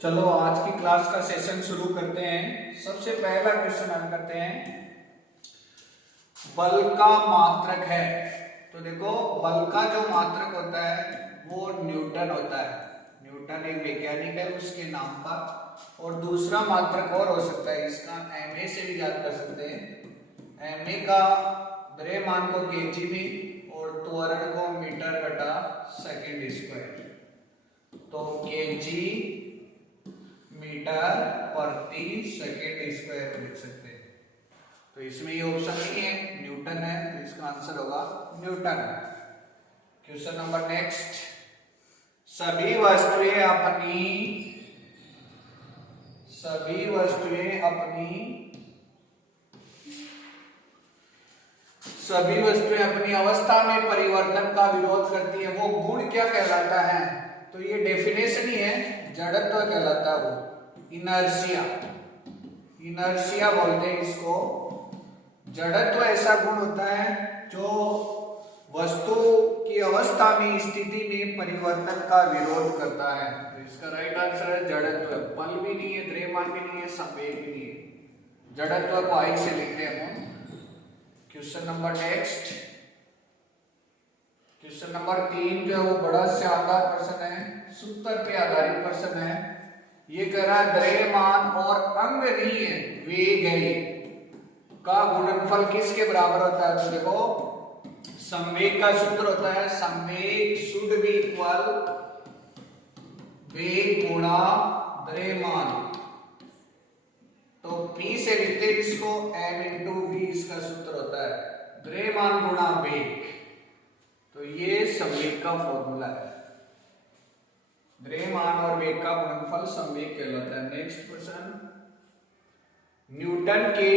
चलो आज की क्लास का सेशन शुरू करते हैं। सबसे पहला क्वेश्चन हम करते हैं, बल का मात्रक है। तो देखो, बल का जो मात्रक होता है वो न्यूटन होता है। न्यूटन एक वैज्ञानिक है उसके नाम का। और दूसरा मात्रक और हो सकता है, इसका एमए से भी याद कर सकते हैं। एमए का द्रव्यमान को केजी में और त्वरण को मीटर बटा सेकंड स्क्वायर। तो केजी मीटर प्रति सेकेंड स्क्वायर लिख सकते हैं। तो इसमें ये ऑप्शन नहीं है, न्यूटन है, तो इसका आंसर होगा न्यूटन। क्वेश्चन नंबर नेक्स्ट, सभी वस्तुएं अपनी अवस्था में परिवर्तन का विरोध करती है। वो गुण क्या कहलाता है? तो ये डेफिनेशन ही है, जड़त्व कहलाता है वो। इनर्शिया बोलते हैं इसको। जड़त्व ऐसा गुण होता है जो वस्तु की अवस्था में स्थिति में परिवर्तन का विरोध करता है। तो इसका राइट आंसर है जड़त्व। बल भी नहीं है, द्रव्यमान भी नहीं है, संवेग भी नहीं है। जड़त्व को आई से लिखते हैं हम। Question number next, question number 3 जो है वो बड़ा शानदार प्रश्न है, सूत्र पे आधारित प्रश्न है। ये कह रहा है द्रव्यमान और अंग नहीं है, वेग है, का गुणनफल किसके बराबर होता है? तो देखो, संवेग का सूत्र होता है, संवेग शुड बी इक्वल वेग गुणा द्रव्यमान। तो P से लिखते हैं इसको, m इंटू वी इसका सूत्र होता है, द्रव्यमान गुणा वेग। तो ये संवेग का फॉर्मूला है। द्रव्यमान और वेग का गुणनफल संवेग कहलाता है। नेक्स्ट क्वेश्चन, न्यूटन के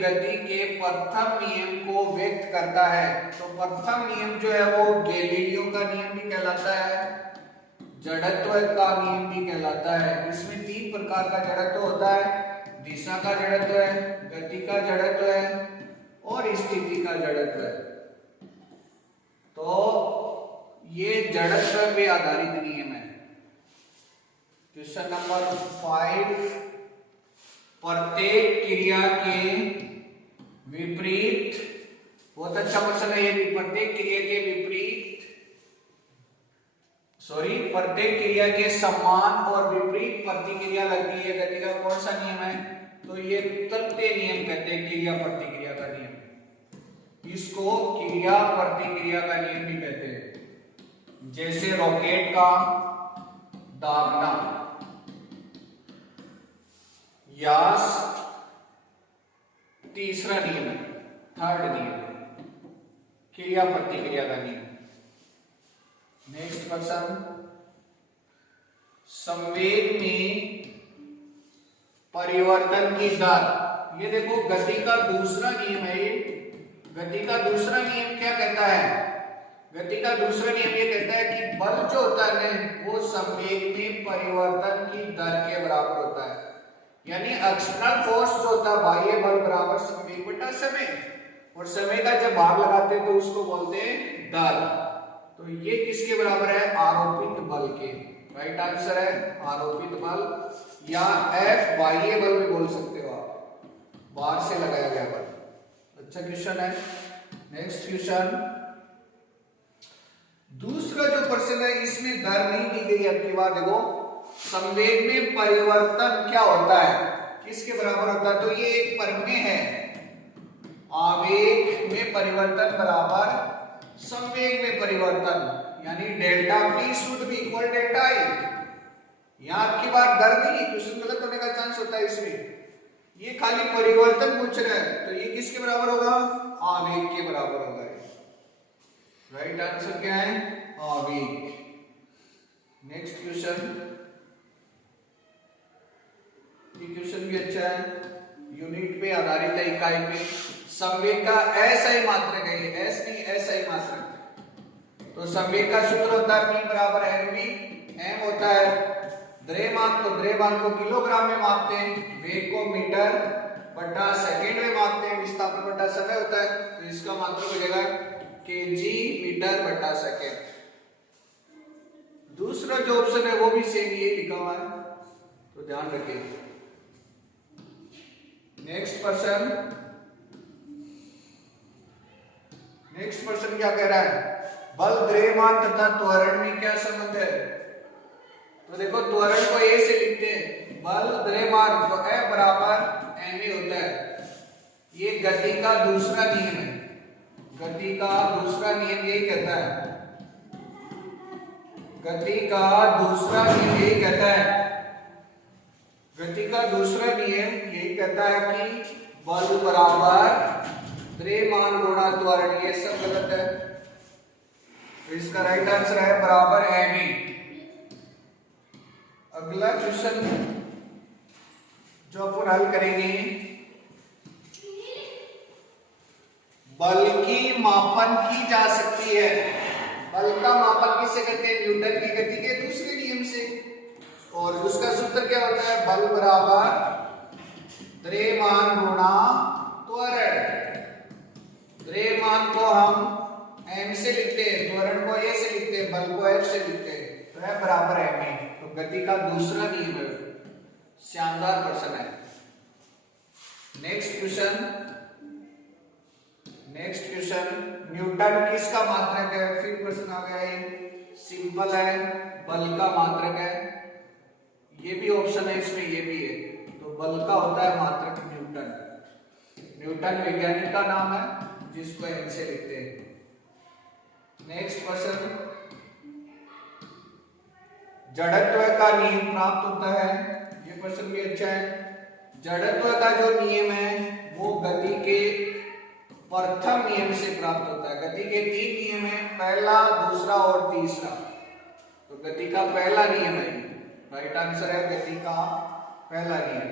गति के प्रथम नियम को व्यक्त करता है। तो प्रथम नियम जो है वो गैलीलियो का नियम भी कहलाता है, जड़त्व का नियम भी कहलाता है। इसमें 3 प्रकार का जड़त्व होता है, दिशा का जड़त्व है, गति का जड़त्व है और स्थिति का जड़त्व है। तो ये जड़त्व पे आधारित नियम है। क्वेश्चन नंबर 5, प्रत्येक क्रिया के विपरीत, बहुत अच्छा क्वेश्चन है ये भी, प्रत्येक क्रिया के समान और विपरीत प्रतिक्रिया लगती है। गति का कौन सा नियम है? तो ये तृतीय नियम कहते हैं, क्रिया प्रतिक्रिया का नियम। इसको क्रिया प्रतिक्रिया का नियम भी कहते हैं। जैसे रॉकेट का दागना, यास तीसरा नियम है, थर्ड नियम, क्रिया प्रतिक्रिया का नियम। नेक्स्ट क्वेश्चन, संवेग में परिवर्तन की दर। ये देखो, गति का दूसरा नियम है ये। गति का दूसरा नियम क्या कहता है? गति का दूसरा नियम ये कहता है कि बल जो होता है वो संवेग में परिवर्तन की दर के बराबर होता है। यानी एक्सटर्नल फोर्स जो होता है, बाह्य बल बराबर संवेग बटा समय, और समय का जब भाग लगाते हैं तो उसको बोलते हैं दर। तो ये किसके बराबर है? आरोपित बल के। राइट आंसर है आरोपित बल, या F बाह्य बल भी बोल सकते हो आप, बाहर से लगाया गया बल। अच्छा क्वेश्चन है। नेक्स्ट क्वेश्चन, दूसरा जो प्रश्न है इसमें दर नहीं दी गई। अब की बात देखो, संवेग में परिवर्तन क्या होता है, किसके बराबर होता है? तो ये एक प्रमेय है, आवेग में परिवर्तन बराबर संवेग में परिवर्तन, यानी delta P should be equal delta I। यहां आपकी बात दर नहीं, क्वेश्चन गलत होने का चांस होता है इसमें। ये खाली परिवर्तन पूछ रहा है, तो ये किसके बराबर होगा? आवेग के बराबर होगा। राइट आंसर क्या है? आवेग। नेक्स्ट क्वेश्चन, ये क्वेश्चन भी अच्छा है, यूनिट पे आधारित है, इकाई पे। संवेग का एसआई मात्रक है, एस नहीं एसआई मात्रक। तो संवेग का सूत्र होता है P बराबर mv। m होता है द्रव्यमान, तो द्रव्यमान को किलोग्राम में मापते हैं, वेग को मीटर बटा सेकंड में मापते हैं, विस्थापन बटा समय होता है। तो इसका मात्रक हो जाएगा kg मीटर बटा सेकंड। दूसरा जो ऑप्शन है वो भी सेम ये लिखा हुआ है, तो ध्यान रखिए। नेक्स्ट पर्सन क्या कह रहा है, बल, द्रव्यमान तथा त्वरण में क्या संबंध है? तो देखो त्वरण को ए से लिखते हैं, बल द्रव्यमान तो ए बराबर एम ए होता है। ये गति का दूसरा नियम है, गति का दूसरा नियम यही कहता है, गति का दूसरा नियम यही कहता है, गति का दूसरा नियम यही कहता है कि बल बराबर द्रव्यमान गुणा त्वरण। ये सब गलत है, तो इसका राइट आंसर है बराबर एम ए। अगला क्वेश्चन जो अपन हल करेंगे, बल की मापन की जा सकती है। बल का मापन किससे करते हैं? न्यूटन की गति के दूसरे नियम से, और उसका सूत्र क्या होता है? बल बराबर द्रव्यमान गुणा त्वरण। द्रव्यमान को हम m से लिखते हैं, त्वरण को a से लिखते हैं, बल को f से लिखते हैं, तो है बराबर m ए। तो गति का दूसरा नियम है, शानदार प्रश्न है। नेक्स्ट क्वेश्चन, न्यूटन किसका मात्रक है? फिर प्रश्न आ गया, ये सिंपल है, बल का मात्रक है। ये भी ऑप्शन है इसमें, ये भी है, तो बल का होता है मात्रक न्यूटन। न्यूटन वैज्ञानिक का नाम है जिसको m से लिखते हैं। नेक्स्ट क्वेश्चन, जड़त्व का नियम प्राप्त होता है। ये क्वेश्चन भी अच्छा है। जड़त्व का जो नियम है वो गति के प्रथम नियम से प्राप्त होता है। गति के 3 नियम है, पहला, दूसरा और तीसरा, तो गति का पहला नियम है, राइट आंसर है गति का पहला नियम।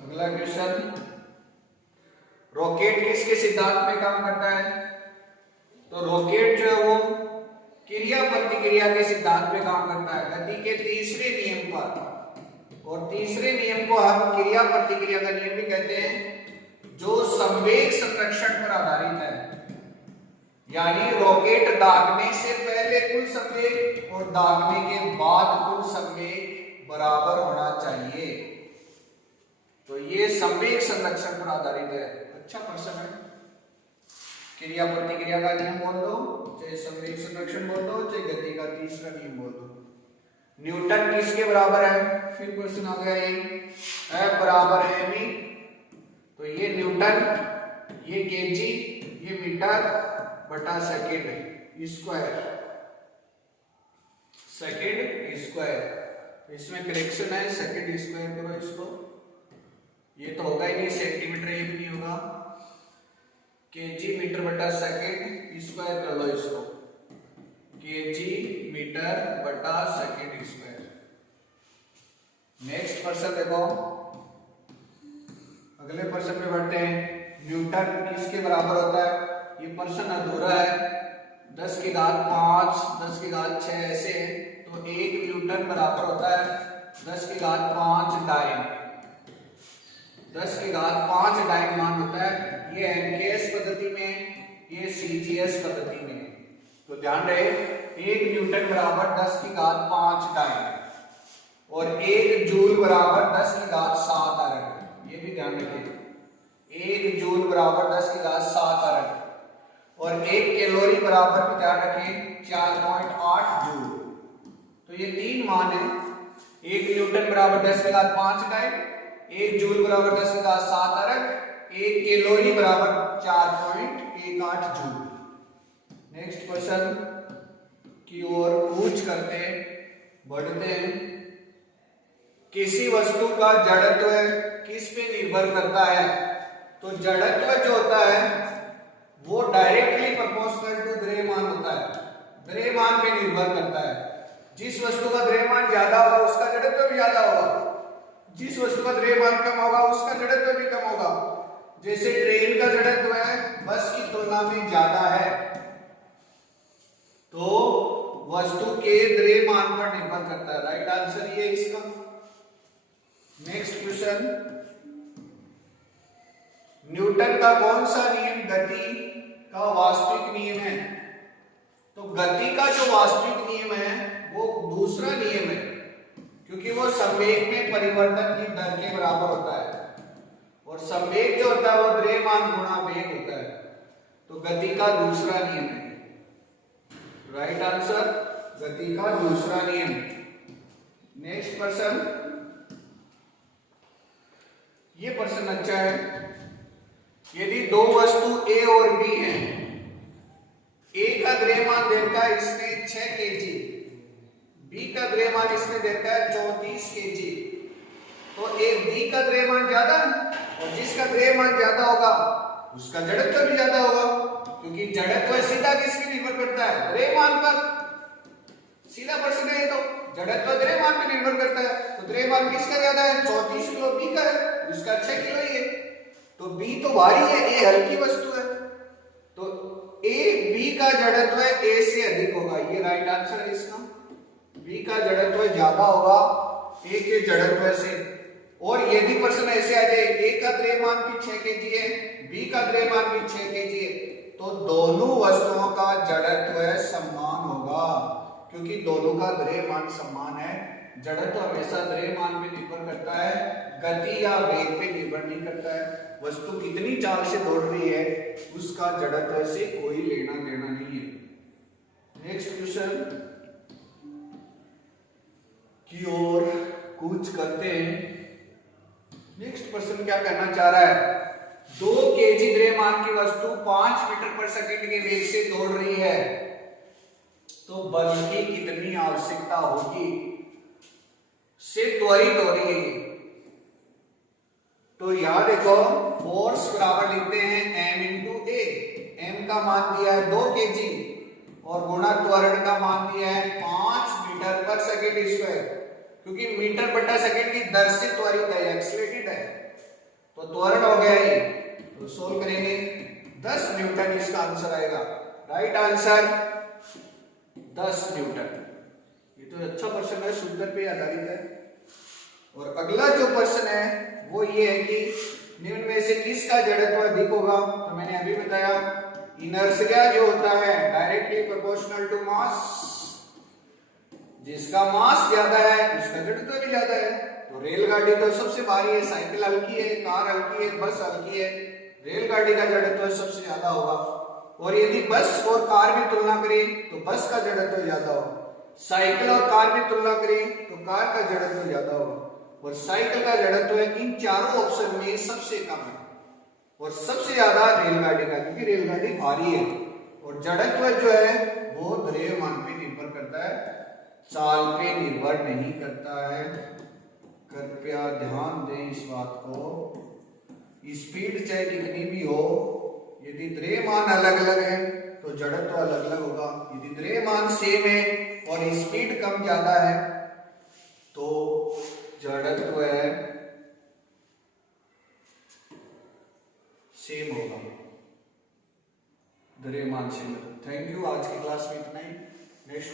अगला क्वेश्चन, रॉकेट किसके सिद्धांत में काम करता है? तो रॉकेट जो है वो क्रिया प्रतिक्रिया के सिद्धांत पे काम करता है, गति के तीसरे नियम पर। और तीसरे नियम को हम क्रिया प्रतिक्रिया का नियम भी कहते हैं, जो संवेग संरक्षण पर आधारित है। यानी रॉकेट दागने से पहले कुल संवेग और दागने के बाद कुल संवेग बराबर होना चाहिए। तो ये संवेग संरक्षण पर आधारित है। अच्छा प्रश्न है। क्रिया प्रतिक्रिया का नियम बोल दो, चाहे संवेग संरक्षण बोल दो, चाहे गति का तीसरा नियम बोल दो। न्यूटन किसके बराबर है? फिर क्वेश्चन आ गया, ये F बराबर है m। तो ये न्यूटन, ये केजी, ये मीटर बटा सेकेंड स्क्वायर। इसमें करेक्शन है, सेकेंड स्क्वायर करो इसको, ये तो होगा ही नहीं, सेंटीमीटर ये भी नहीं होगा। केजी मीटर बटा सेकेंड स्क्वायर कर लो इसको, केजी मीटर बटा सेकेंड स्क्वायर। नेक्स्ट प्रश्न देखो, अगले प्रश्न पे बढ़ते हैं। न्यूटन किसके बराबर होता है? ये प्रश्न अधूरा है, 10 की घात 5, 10 की घात 6 ऐसे है, तो 1 न्यूटन बराबर होता है 10 की घात 5 डाइन। 10 की घात 5 डाइन मान होता है। ये एमकेएस पद्धति में, ये सीजीएस पद्धति में। तो ध्यान रहे, 1 न्यूटन बराबर 10 की घात 5 डाइन और 1 जूल बराबर 10 की घात 7 आरन। ये भी ध्यान रखिए, 1 जूल बराबर 10 की घात 7 आरन और 1 कैलोरी बराबर भी ध्यान रखिए 4.8 जूल। तो ये 3 मान है। 1 न्यूटन बराबर 10 की घात 5 डाइन, 1 जूल बराबर 10 की घात 7 आरन, 1 कैलोरी बराबर 4.18 जूल। नेक्स्ट क्वेश्चन की ओर कूच करते बढ़ते हैं। किसी वस्तु का जड़त्व किस पे निर्भर करता है? तो जड़त्व जो होता है वो डायरेक्टली प्रोपोर्शनल टू द्रव्यमान होता है, द्रव्यमान पे निर्भर करता है। जिस वस्तु का द्रव्यमान ज्यादा होगा उसका जड़त्व भी ज्यादा होगा, जिस वस्तु का द्रव्यमान कम होगा उसका जड़त्व भी कम होगा। जैसे ट्रेन का जड़त्व है बस की तुलना में ज्यादा है, तो वस्तु के द्रव्यमान पर निर्भर करता है। राइट आंसर ये इसका। नेक्स्ट क्वेश्चन, न्यूटन का कौन सा नियम गति का वास्तविक नियम है? तो गति का जो वास्तविक नियम है वो दूसरा नियम है, क्योंकि वो संवेग में परिवर्तन की दर के बराबर होता है, और संवेग जो होता है वो द्रव्यमान गुणा वेग होता है। तो गति का दूसरा नियम है, राइट आंसर गति का दूसरा नियम। नेक्स्ट प्रश्न, ये प्रश्न अच्छा है। यदि दो वस्तु A और B हैं, A का द्रव्यमान देता है इसमें 6 kg, B का द्रव्यमान इसमें देता है 34 kg, तो B का द्रव्यमान ज्यादा और जिसका द्रव्यमान ज्यादा होगा उसका जड़त्व भी ज्यादा होगा, क्योंकि जड़त्व सीधा किसकी निर्भर करता है? द्रव्यमान पर। सीधा प्रश्न है, तो जड़त्व द्रव्यमान पर निर्भर करता है, तो द्रव्यमान किसका ज्यादा है? 34 किलो B का है, उसका 6 किलो ही है। तो B तो भारी है, A हल्की वस्तु है, तो B का जड़त्व A से अधिक होगा, ये राइट आंसर है इसका। B का जड़त्व ज्यादा होगा A के जड़त्व से। और यदि प्रश्न ऐसे आ जाए A का द्रव्यमान भी 6 kg है, B का द्रव्यमान भी 6 kg है, तो दोनों वस्तुओं का जड़त्व समान होगा, क्योंकि दोनों का द्रव्यमान समान है। जड़त्व हमेशा द्रव्यमान पे निर्भर करता है, गति या वेग पे निर्भर नहीं करता है। वस्तु कितनी चाल से दौड़ रही है उसका जड़त्व से कोई लेना देना नहीं है। नेक्स्ट क्वेश्चन की ओर कूच करते हैं। नेक्स्ट प्रश्न क्या कहना चाह रहा है? 2 kg द्रव्यमान की वस्तु 5 मीटर पर सेकंड के वेग से दौड़ रही है, तो बल की कितनी आवश्यकता होगी? से त्वरित हो रही है, तो यहां देखो फोर्स बराबर लिखते हैं m इंटू ए। m का मान दिया है 2 kg और गुणा त्वरण का मान दिया है 5 मीटर पर सेकंड स्क्वायर, क्योंकि मीटर बटा सेकंड की दर से त्वरित है, एक्सीलरेटेड है, तो त्वरण हो गया ये। तो सोल्व करेंगे 10 न्यूटन इसका आंसर आएगा। Right answer 10 Newton. ये तो अच्छा प्रश्न है, सूत्र पे आधारित है। और अगला जो प्रश्न है वो ये है कि निम्न में से किसका जड़त्व अधिक होगा? तो मैंने अभी बताया इनर्शिया जो होता है डायरेक्टली प्रोपोर्शनल टू मास, जिसका मास ज्यादा है उसका जड़त्व भी ज्यादा है। तो रेलगाड़ी तो सबसे भारी है, साइकिल हल्की है, कार हल्की है, बस हल्की है, रेलगाड़ी का जड़त्व सबसे ज्यादा होगा। और यदि बस और कार में तुलना करें तो बस का जड़त्व ज्यादा होगा, साइकिल और कार में तुलना करें तो कार का जड़त्व ज्यादा होगा, और साइकिल का जड़त्व इन चारों ऑप्शन में सबसे कम है, और सबसे ज्यादा रेलगाड़ी का, क्योंकि रेलगाड़ी भारी है। और जड़त्व जो है वो द्रव्यमान पे निर्भर करता है, चाल पे निर्भर नहीं करता है। कृपया ध्यान दें इस बात को। स्पीड चाहे कितनी भी हो, यदि द्रव्यमान अलग अलग है तो जड़त्व अलग अलग होगा। यदि द्रव्यमान सेम है और स्पीड कम ज्यादा है तो जड़त्व सेम होगा, द्रव्यमान सेम। थैंक यू, आज की क्लास में इतना ही। नेक्स्ट